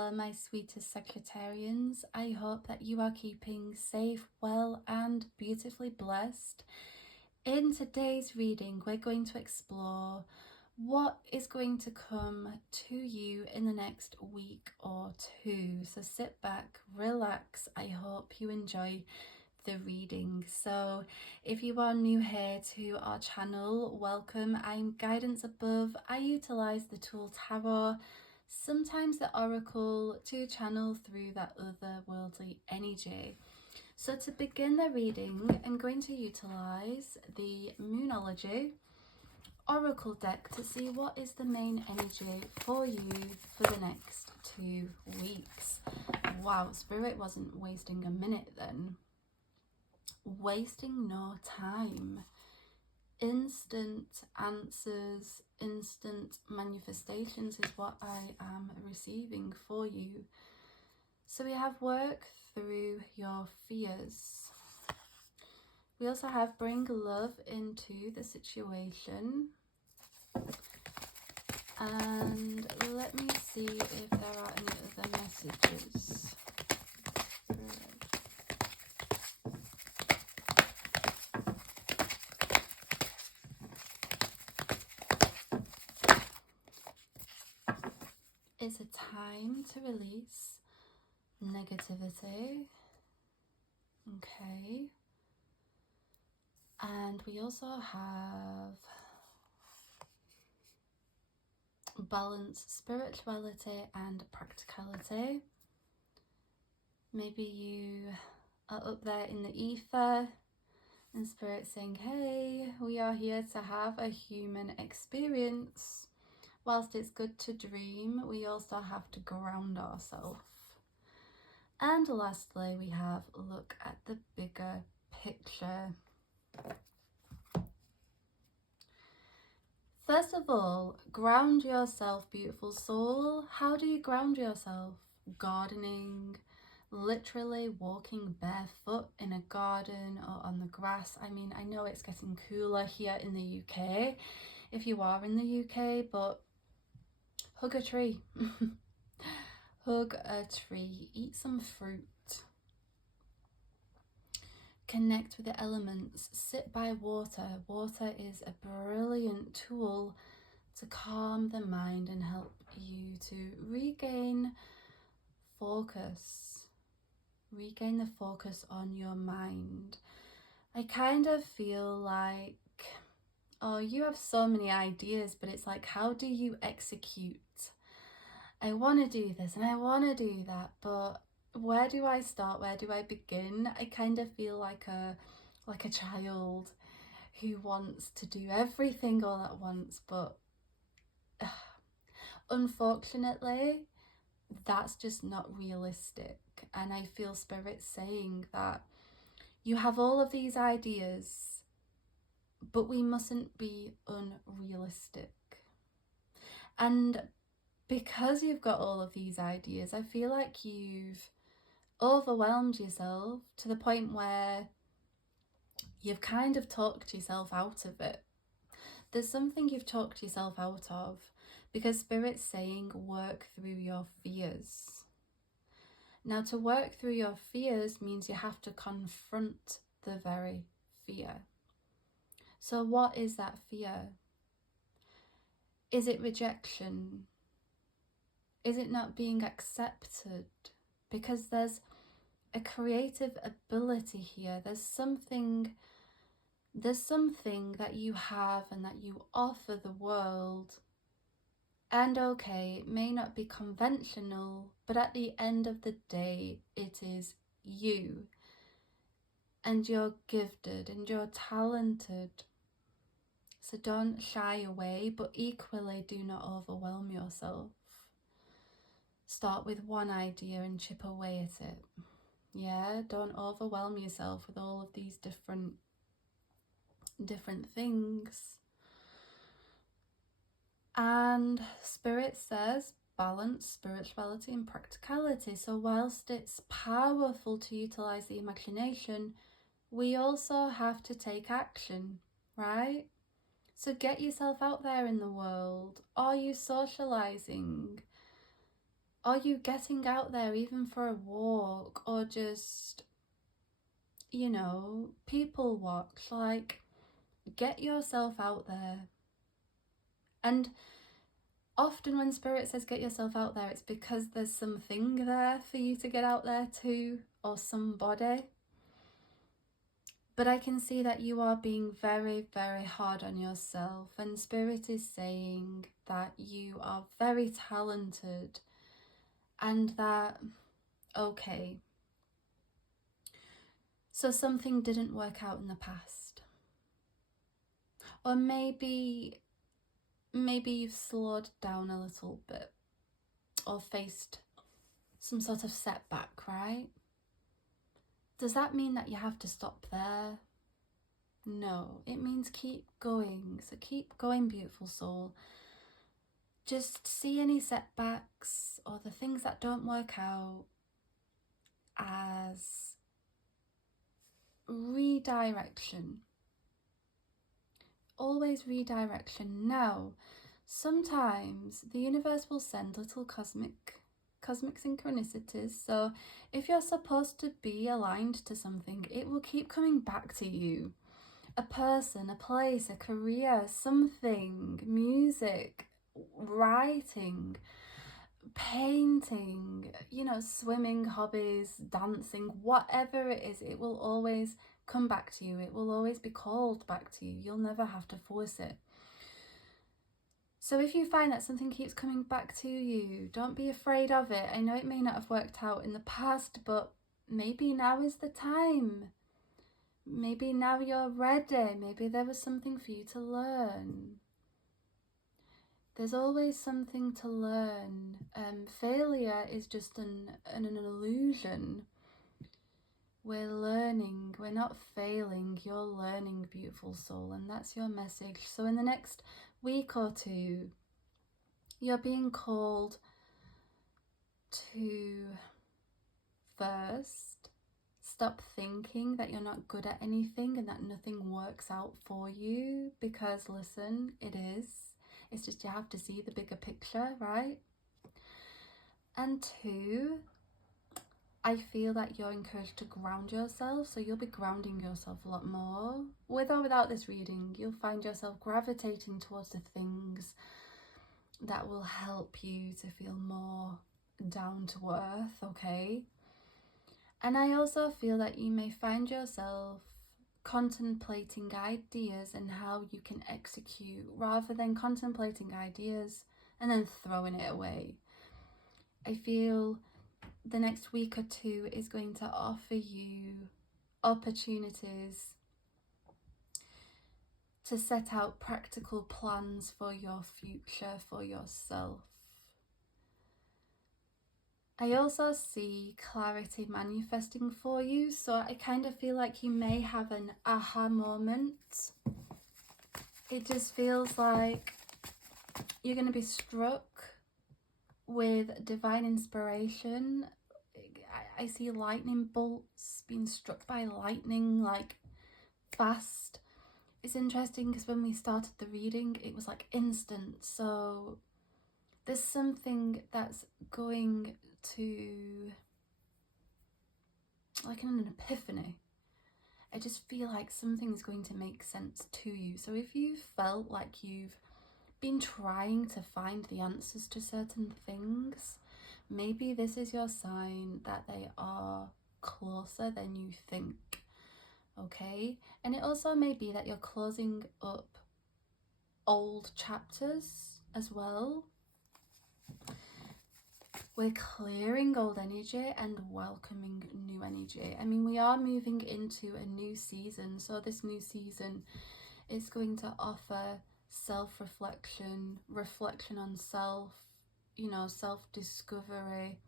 Hello, my sweetest Sagittarians. I hope that you are keeping safe, well, and beautifully blessed. In today's reading, we're going to explore what is going to come to you in the next week or two. So sit back, relax. I hope you enjoy the reading. So if you are new here to our channel, welcome. I'm Guidance Above. I utilize the tool Tarot, sometimes the Oracle, to channel through that otherworldly energy. So to begin the reading, I'm going to utilize the Moonology Oracle deck to see what is the main energy for you for the next 2 weeks. Wow, Spirit wasn't wasting a minute then. Wasting no time. Instant answers, instant manifestations is what I am receiving for you. So we have work through your fears. We also have bring love into the situation. And let me see if there are any other messages. It's a time to release negativity. Okay. And we also have balance, spirituality and practicality. Maybe you are up there in the ether and Spirit saying, hey, we are here to have a human experience. Whilst it's good to dream, we also have to ground ourselves. And lastly, we have look at the bigger picture. First of all, ground yourself, beautiful soul. How do you ground yourself? Gardening, literally walking barefoot in a garden or on the grass. I mean, I know it's getting cooler here in the UK, if you are in the UK, but hug a tree. Hug a tree. Eat some fruit. Connect with the elements. Sit by water. Water is a brilliant tool to calm the mind and help you to regain focus. Regain the focus on your mind. I kind of feel like, oh, you have so many ideas, but it's like, how do you execute? I want to do this and I want to do that, but where do I start? Where do I begin? I kind of feel like a child who wants to do everything all at once, but unfortunately, that's just not realistic. And I feel Spirit saying that you have all of these ideas, but we mustn't be unrealistic. And because you've got all of these ideas, I feel like you've overwhelmed yourself to the point where you've kind of talked yourself out of it. There's something you've talked yourself out of, because Spirit's saying work through your fears. Now, to work through your fears means you have to confront the very fear. So what is that fear? Is it rejection? Is it not being accepted? Because there's a creative ability here. There's something that you have and that you offer the world. And okay, it may not be conventional, but at the end of the day, it is you. And you're gifted and you're talented. So don't shy away, but equally do not overwhelm yourself. Start with one idea and chip away at it. Yeah, don't overwhelm yourself with all of these different things. And Spirit says balance, spirituality and practicality. So whilst it's powerful to utilize the imagination, we also have to take action, right? So get yourself out there in the world. Are you socializing? Are you getting out there even for a walk, or just, you know, people watch? Like, get yourself out there. And often when Spirit says get yourself out there, it's because there's something there for you to get out there to, or somebody. But I can see that you are being very, very hard on yourself, and Spirit is saying that you are very talented, and that, okay, so something didn't work out in the past. Or maybe you've slowed down a little bit, or faced some sort of setback, right? Does that mean that you have to stop there? No, it means keep going. So keep going, beautiful soul. Just see any setbacks or the things that don't work out as redirection. Always redirection. Now, sometimes the universe will send little cosmic synchronicities. So if you're supposed to be aligned to something, it will keep coming back to you. A person, a place, a career, something, music, writing, painting, you know, swimming, hobbies, dancing, whatever it is, it will always come back to you. It will always be called back to you. You'll never have to force it. So if you find that something keeps coming back to you, don't be afraid of it. I know it may not have worked out in the past, but maybe now is the time. Maybe now you're ready. Maybe there was something for you to learn. There's always something to learn. Failure is just an illusion. We're learning. We're not failing. You're learning, beautiful soul, and that's your message. So in the next week or two, you're being called to first stop thinking that you're not good at anything and that nothing works out for you, because listen, it is. It's just you have to see the bigger picture, right? And two, I feel that you're encouraged to ground yourself, so you'll be grounding yourself a lot more. With or without this reading, you'll find yourself gravitating towards the things that will help you to feel more down to earth, okay? And I also feel that you may find yourself contemplating ideas and how you can execute, rather than contemplating ideas and then throwing it away. I feel the next week or two is going to offer you opportunities to set out practical plans for your future, for yourself. I also see clarity manifesting for you, so I kind of feel like you may have an aha moment. It just feels like you're going to be struck with divine inspiration. I see lightning bolts, being struck by lightning, like fast. It's interesting because when we started the reading, it was like instant. So there's something that's going to, like an epiphany. I just feel like something's going to make sense to you. So if you felt like you've been trying to find the answers to certain things, maybe this is your sign that they are closer than you think, okay? And it also may be that you're closing up old chapters as well. We're clearing old energy and welcoming new energy. I mean, we are moving into a new season, so this new season is going to offer self-reflection, reflection on self, you know, self-discovery,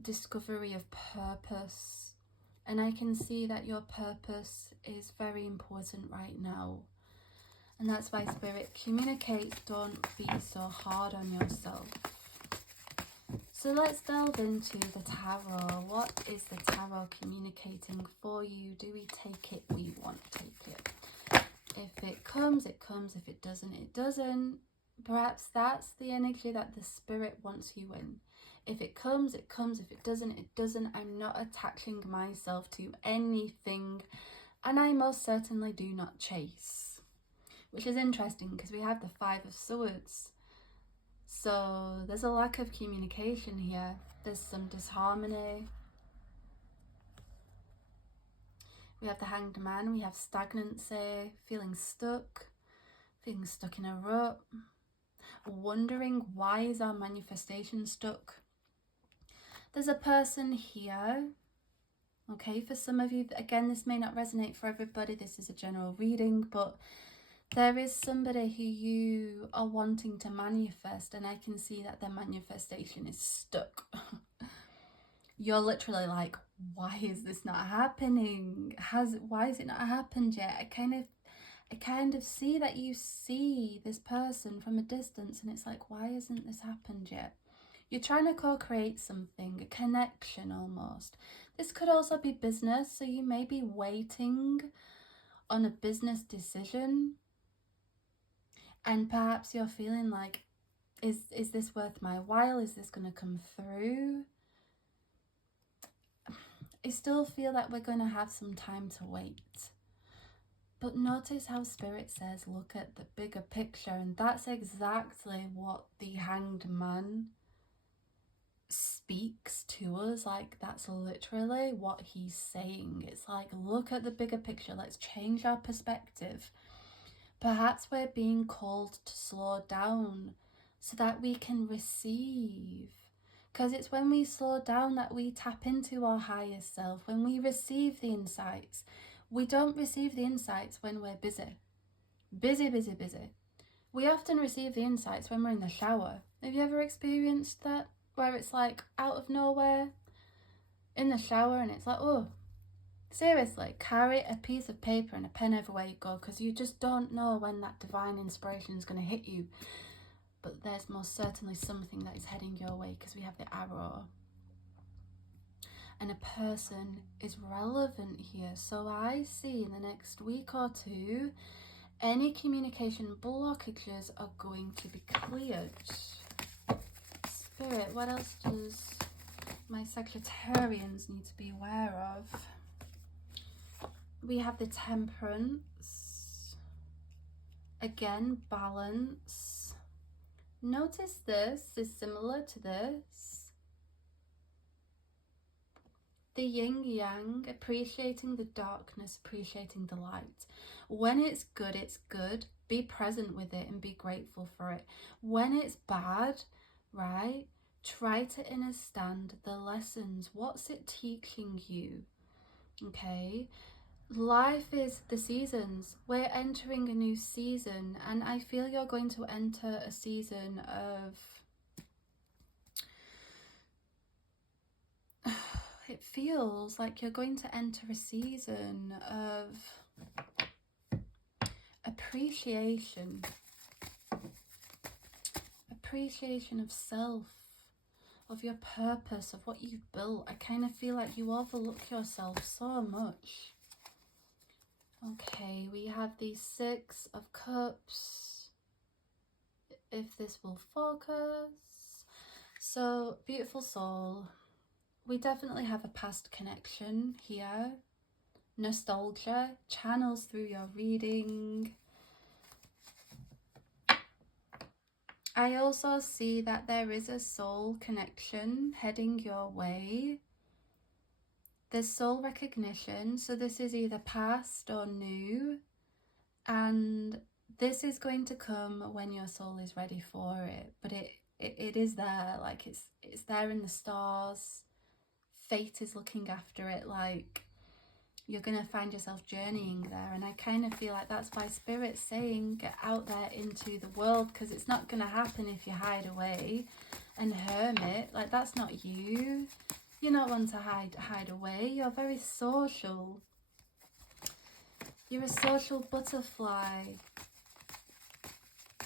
discovery of purpose. And I can see that your purpose is very important right now. And that's why Spirit communicates, don't be so hard on yourself. So let's delve into the tarot. What is the tarot communicating for you? Do we take it? We want to take it. If it comes, it comes. If it doesn't, it doesn't. Perhaps that's the energy that the Spirit wants you in. If it comes, it comes. If it doesn't, it doesn't. I'm not attaching myself to anything, and I most certainly do not chase. Which is interesting because we have the 5 of Swords. So there's a lack of communication here. There's some disharmony. We have the Hanged Man. We have stagnancy, feeling stuck in a rut, wondering why is our manifestation stuck. There's a person here. Okay, for some of you, again, this may not resonate for everybody. This is a general reading, but there is somebody who you are wanting to manifest, and I can see that their manifestation is stuck. You're literally like, why is this not happening? Why has it not happened yet? I kind of see that you see this person from a distance, and it's like, why hasn't this happened yet? You're trying to co-create something, a connection almost. This could also be business, so you may be waiting on a business decision, and perhaps you're feeling like, is this worth my while? Is this going to come through? I still feel that we're going to have some time to wait. But notice how Spirit says, look at the bigger picture. And that's exactly what the Hanged Man speaks to us. Like, that's literally what he's saying. It's like, look at the bigger picture. Let's change our perspective. Perhaps we're being called to slow down so that we can receive. Because it's when we slow down that we tap into our higher self, when we receive the insights. We don't receive the insights when we're busy. Busy. We often receive the insights when we're in the shower. Have you ever experienced that? Where it's like out of nowhere, in the shower, and it's like, oh, seriously, carry a piece of paper and a pen everywhere you go, because you just don't know when that divine inspiration is going to hit you. But there's most certainly something that is heading your way, because we have the arrow. And a person is relevant here. So I see in the next week or two, any communication blockages are going to be cleared. Spirit, what else does my Sagittarians need to be aware of? We have the Temperance. Again, balance. Notice this is similar to this. The yin yang, appreciating the darkness, appreciating the light. When it's good. Be present with it and be grateful for it. When it's bad, right, try to understand the lessons. What's it teaching you? Okay, life is the seasons. We're entering a new season, and I feel you're going to enter a season of it feels like you're going to enter a season of appreciation of self, of your purpose, of what you've built. I kind of feel like you overlook yourself so much. Okay, we have the 6 of Cups, if this will focus. So, beautiful soul, we definitely have a past connection here. Nostalgia channels through your reading. I also see that there is a soul connection heading your way. There's soul recognition, so this is either past or new, and this is going to come when your soul is ready for it. But it is there, like it's there in the stars. Fate is looking after it, like you're going to find yourself journeying there. And I kind of feel like that's why Spirit's saying get out there into the world, because it's not going to happen if you hide away and hermit. Like, that's not you. You're not one to hide away. You're very social. You're a social butterfly.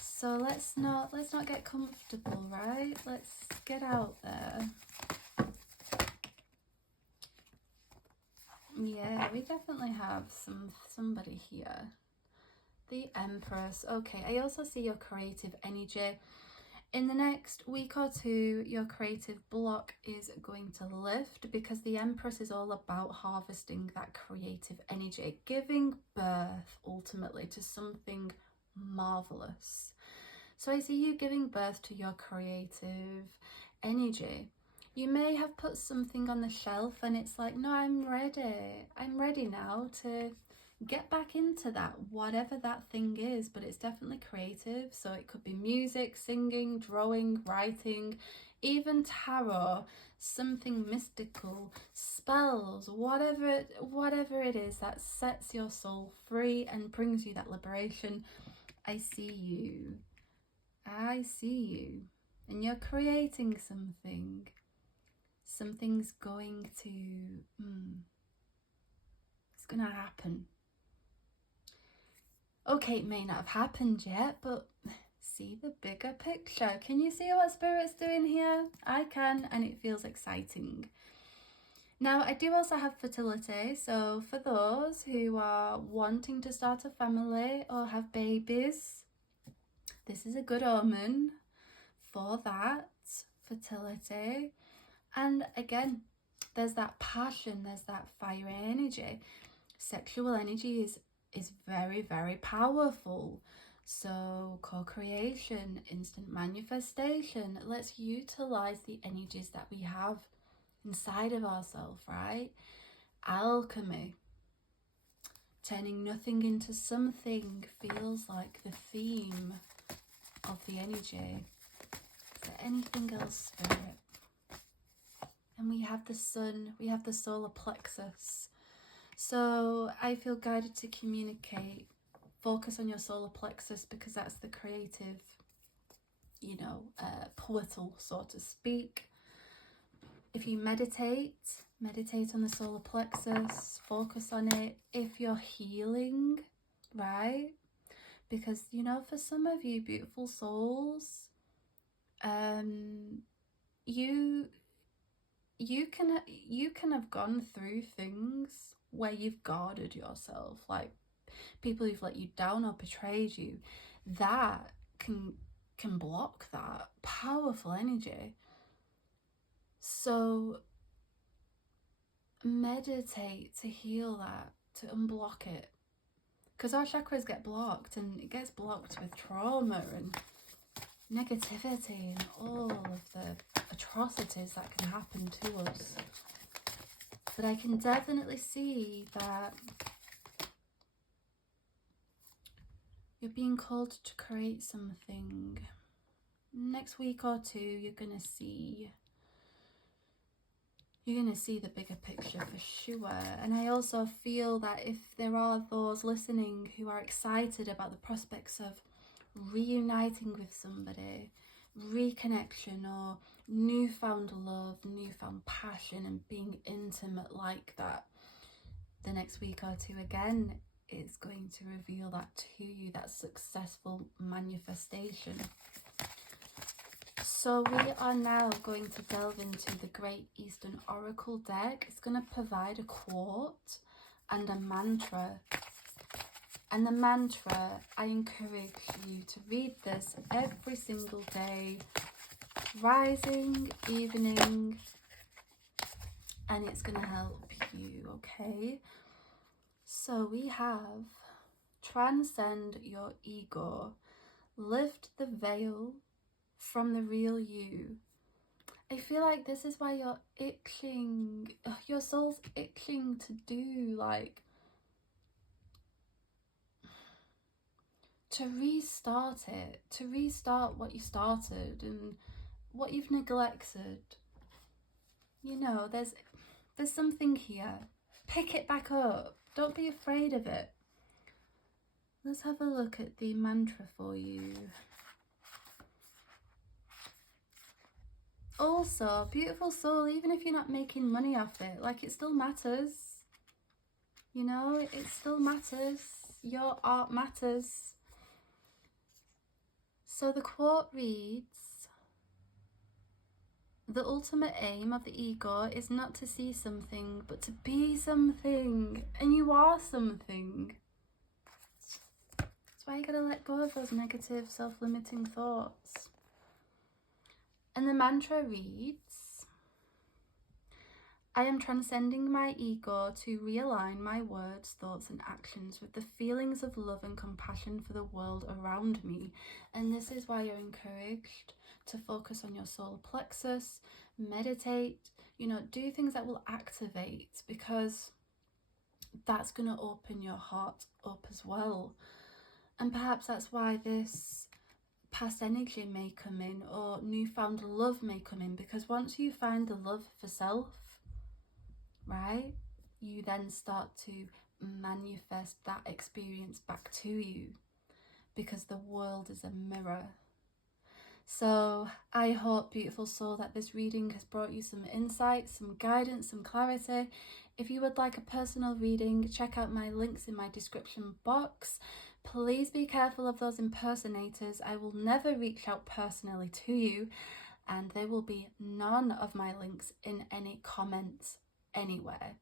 So let's not get comfortable, right? Let's get out there. Yeah, we definitely have somebody here. The Empress. Okay, I also see your creative energy. In the next week or two, your creative block is going to lift, because the Empress is all about harvesting that creative energy, giving birth ultimately to something marvelous. So I see you giving birth to your creative energy. You may have put something on the shelf and it's like, no, I'm ready now to get back into that, whatever that thing is, but it's definitely creative. So it could be music, singing, drawing, writing, even tarot, something mystical, spells, whatever it is that sets your soul free and brings you that liberation. I see you, and you're creating something. Something's going to it's gonna happen. Okay, it may not have happened yet, but see the bigger picture. Can you see what Spirit's doing here? I can, and it feels exciting. Now, I do also have fertility, so for those who are wanting to start a family or have babies, this is a good omen for that fertility. And again, there's that passion, there's that fire energy. Sexual energy is very, very powerful. So co-creation, instant manifestation, let's utilize the energies that we have inside of ourselves, right? Alchemy, turning nothing into something, feels like the theme of the energy. Is there anything else, Spirit? And we have the sun, we have the solar plexus. So I feel guided to communicate, focus on your solar plexus, because that's the creative, portal, so to speak. If you meditate on the solar plexus, focus on it. If you're healing, right? Because, for some of you beautiful souls, you can have gone through things where you've guarded yourself, like people who've let you down or betrayed you. That can block that powerful energy. So meditate to heal that, to unblock it, because our chakras get blocked, and it gets blocked with trauma and negativity and all of the atrocities that can happen to us. But I can definitely see that you're being called to create something. Next week or two, you're gonna see the bigger picture for sure. And I also feel that if there are those listening who are excited about the prospects of reuniting with somebody, reconnection, or newfound love, newfound passion, and being intimate like that, the next week or two again is going to reveal that to you, that successful manifestation. So we are now going to delve into the Great Eastern Oracle deck. It's going to provide a quote and a mantra. And the mantra, I encourage you to read this every single day, rising, evening, and it's going to help you, okay? So we have, transcend your ego, lift the veil from the real you. I feel like this is why you're itching, your soul's itching to do, like, to restart it, to restart what you started and what you've neglected. There's something here. Pick it back up. Don't be afraid of it. Let's have a look at the mantra for you. Also, beautiful soul, even if you're not making money off it, like, it still matters. It still matters. Your art matters. So the quote reads, the ultimate aim of the ego is not to see something, but to be something. And you are something. That's why you gotta let go of those negative, self-limiting thoughts. And the mantra reads, I am transcending my ego to realign my words, thoughts and actions with the feelings of love and compassion for the world around me. And this is why you're encouraged to focus on your solar plexus, meditate, do things that will activate, because that's going to open your heart up as well. And perhaps that's why this past energy may come in, or newfound love may come in, because once you find the love for self, right, you then start to manifest that experience back to you, because the world is a mirror. So I hope, beautiful soul, that this reading has brought you some insight, some guidance, some clarity. If you would like a personal reading, check out my links in my description box. Please be careful of those impersonators. I will never reach out personally to you, and there will be none of my links in any comments anywhere.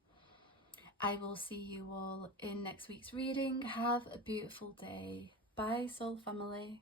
I will see you all in next week's reading. Have a beautiful day. Bye, soul family.